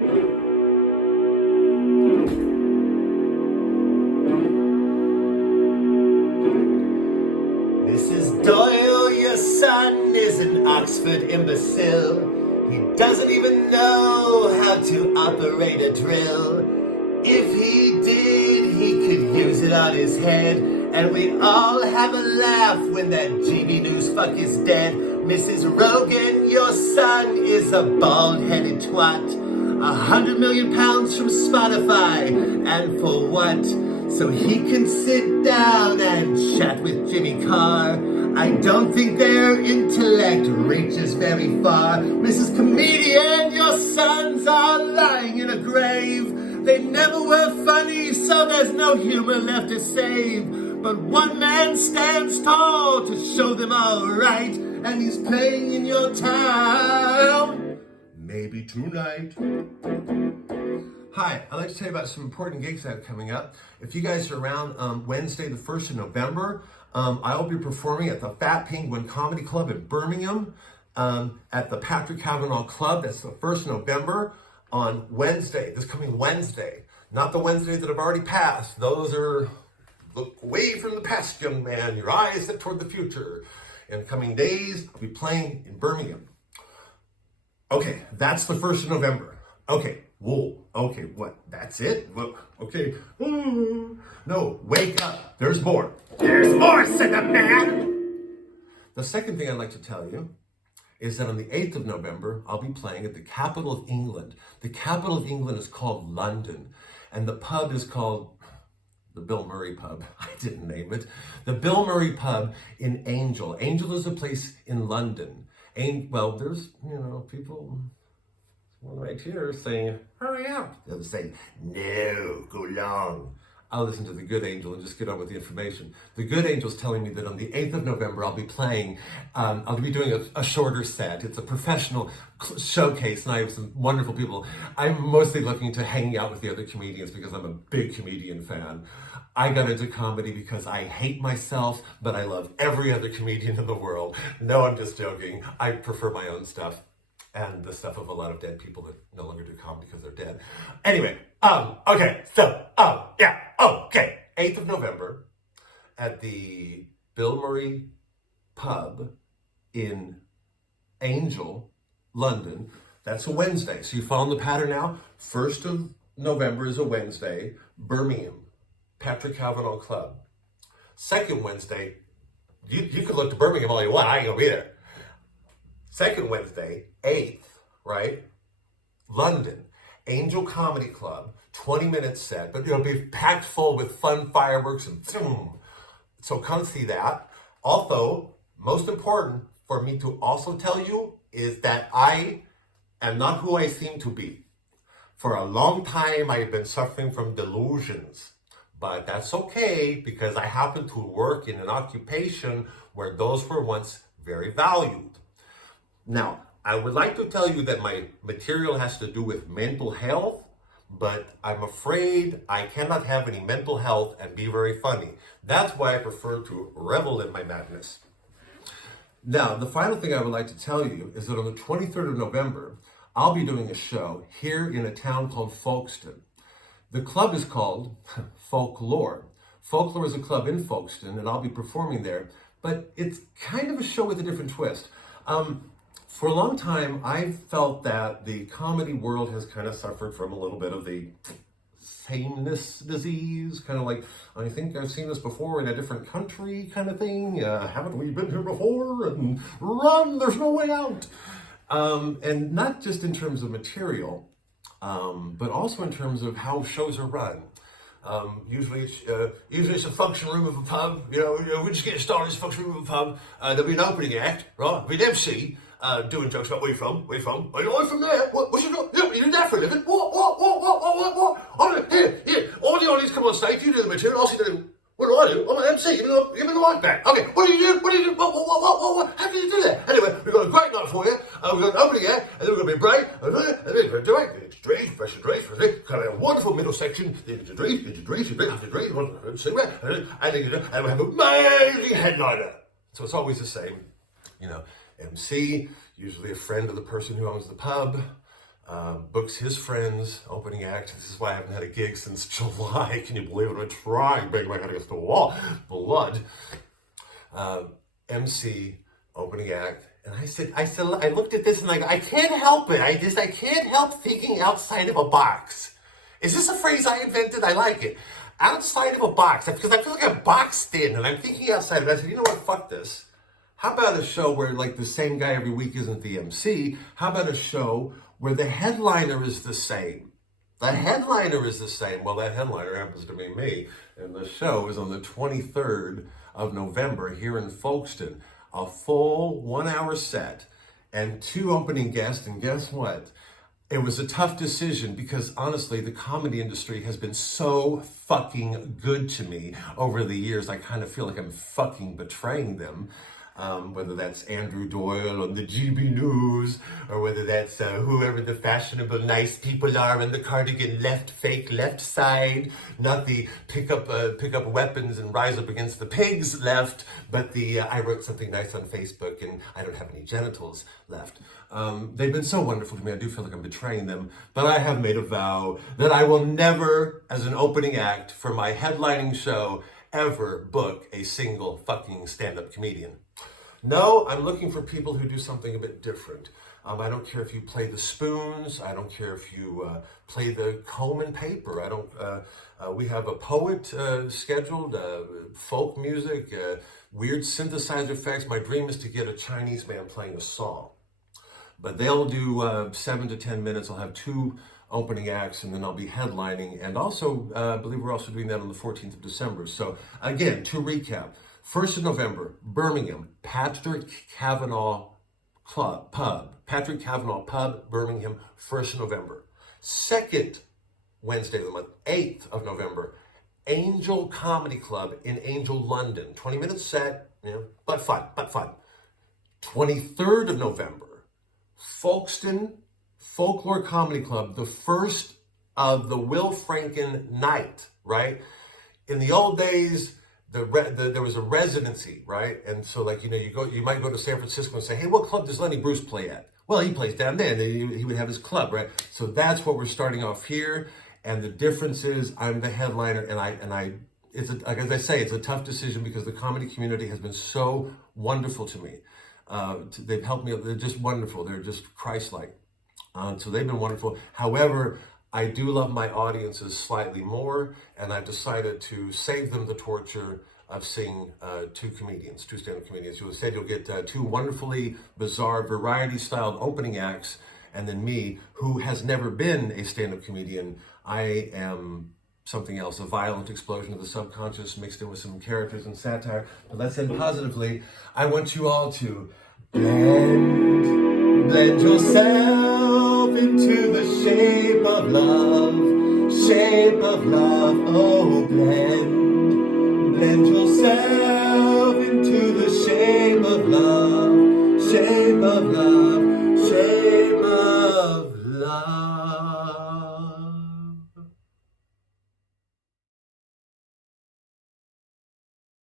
Mrs. Doyle, your son is an Oxford imbecile. He doesn't even know how to operate a drill. If he did, he could use it on his head, and we all have a laugh when that GB News fuck is dead. Mrs. Rogan, your son is a bald-headed twat. 100 million pounds from Spotify, and for what? So he can sit down and chat with Jimmy Carr. I don't think their intellect reaches very far. Mrs. Comedian, your sons are lying in a grave. They never were funny, so there's no humor left to save. But one man stands tall to show them all right, and he's playing in your town. Maybe tonight. Hi, I'd like to tell you about some important gigs I have coming up. If you guys are around Wednesday, the 1st of November, I'll be performing at the Fat Penguin Comedy Club in Birmingham, at the Patrick Cavanaugh Club. That's the 1st of November on Wednesday, this coming Wednesday. Not the Wednesday that have already passed. Those are, look away from the past, young man. Your eyes set toward the future. In coming days, I'll be playing in Birmingham. Okay, that's the 1st of November. Okay, whoa, okay, what, that's it? Well, okay, no, wake up, there's more. There's more, said the man. The second thing I'd like to tell you is that on the 8th of November, I'll be playing at the capital of England. The capital of England is called London, and the pub is called the Bill Murray Pub. I didn't name it. The Bill Murray Pub in Angel. Angel is a place in London. Well, there's, people, one right here saying, hurry up. The other saying, no, go long. I'll listen to the Good Angel and just get on with the information. The Good Angel's telling me that on the 8th of November, I'll be playing, I'll be doing a shorter set. It's a professional showcase, and I have some wonderful people. I'm mostly looking to hang out with the other comedians because I'm a big comedian fan. I got into comedy because I hate myself, but I love every other comedian in the world. No, I'm just joking. I prefer my own stuff and the stuff of a lot of dead people that no longer do comedy because they're dead. Anyway, okay, so, yeah, okay. 8th of November at the Bill Murray Pub in Angel, London. That's a Wednesday. So you follow the pattern now. 1st of November is a Wednesday, Birmingham, Patrick Cavanaugh Club. Second Wednesday, you can look to Birmingham all you want. I ain't gonna be there. Second Wednesday, 8th, right? London, Angel Comedy Club, 20-minute set, but it'll be packed full with fun fireworks and zoom. So come see that. Also, most important for me to also tell you is that I am not who I seem to be. For a long time, I've been suffering from delusions, but that's okay because I happen to work in an occupation where those were once very valued. Now, I would like to tell you that my material has to do with mental health, but I'm afraid I cannot have any mental health and be very funny. That's why I prefer to revel in my madness. Now, the final thing I would like to tell you is that on the 23rd of November, I'll be doing a show here in a town called Folkestone. The club is called Folklore. Folklore is a club in Folkestone, and I'll be performing there, but it's kind of a show with a different twist. For a long time, I've felt that the comedy world has kind of suffered from a little bit of the sameness disease, kind of like, I think I've seen this before in a different country kind of thing. Haven't we been here before? And run, there's no way out. And not just in terms of material, but also in terms of how shows are run. Usually it's a function room of a pub. We just get started. It's a function room of a pub. There'll be an opening act, right? With MC doing jokes about where you from? Where you from? I'm from there. What's your job? You do that for a living? What? Here. All the audience come on stage. You do the material. I'll sit there. What do I do? I'm an MC. Give me the mic back. Okay. What do you do? What? How do you do that? Anyway, we've got a great night for you. We've got an opening act, and then we're going to be a break, and then we're going to do it. Drink, fresh and drink, kind of a wonderful middle section. Then you drink, and we have an amazing headliner. So it's always the same, MC, usually a friend of the person who owns the pub. books his friends, opening act. This is why I haven't had a gig since July. Can you believe it? I'm trying, bang my head against the wall. Blood. MC, opening act. And I looked at this and I can't help it. I can't help thinking outside of a box. Is this a phrase I invented? I like it. Outside of a box. Because I feel like I'm boxed in and I'm thinking outside of it. I said, you know what? Fuck this. How about a show where like the same guy every week isn't the MC? How about a show where the headliner is the same? The headliner is the same. Well, that headliner happens to be me. And the show is on the 23rd of November here in Folkestone. A full 1 hour set and 2 opening guests. And guess what? It was a tough decision because honestly, the comedy industry has been so fucking good to me over the years. I kind of feel like I'm fucking betraying them. Whether that's Andrew Doyle on the GB News, or whether that's whoever the fashionable nice people are in the cardigan fake left side, not the pick up weapons and rise up against the pigs left, but the I wrote something nice on Facebook and I don't have any genitals left. They've been so wonderful to me. I do feel like I'm betraying them, but I have made a vow that I will never, as an opening act for my headlining show, ever book a single fucking stand-up comedian. No, I'm looking for people who do something a bit different. I don't care if you play the spoons. I don't care if you play the comb and paper. We have a poet scheduled, folk music, weird synthesizer effects. My dream is to get a Chinese man playing a saw. But they'll do 7 to 10 minutes. I'll have 2 opening acts, and then I'll be headlining. And also, I believe we're also doing that on the 14th of December. So again, to recap, 1st of November, Birmingham, Patrick Kavanagh Pub, Birmingham, 1st of November. 2nd Wednesday of the month, 8th of November, Angel Comedy Club in Angel, London. 20-minute set, but fun. 23rd of November, Folkestone Folklore Comedy Club, the first of the Will Franken night, right? In the old days, there was a residency, right? And so like, you might go to San Francisco and say, hey, what club does Lenny Bruce play at? Well, he plays down there, and he would have his club, right? So that's what we're starting off here. And the difference is I'm the headliner, and like as I say, it's a tough decision because the comedy community has been so wonderful to me. They've helped me. They're just wonderful. They're just Christ-like. So they've been wonderful. However, I do love my audiences slightly more, and I've decided to save them the torture of seeing 2 stand-up comedians. You'll get 2 wonderfully bizarre, variety-styled opening acts, and then me, who has never been a stand-up comedian. I am something else, a violent explosion of the subconscious mixed in with some characters and satire. But let's end positively. I want you all to blend yourself into the shape of love, oh blend yourself into the shape of love,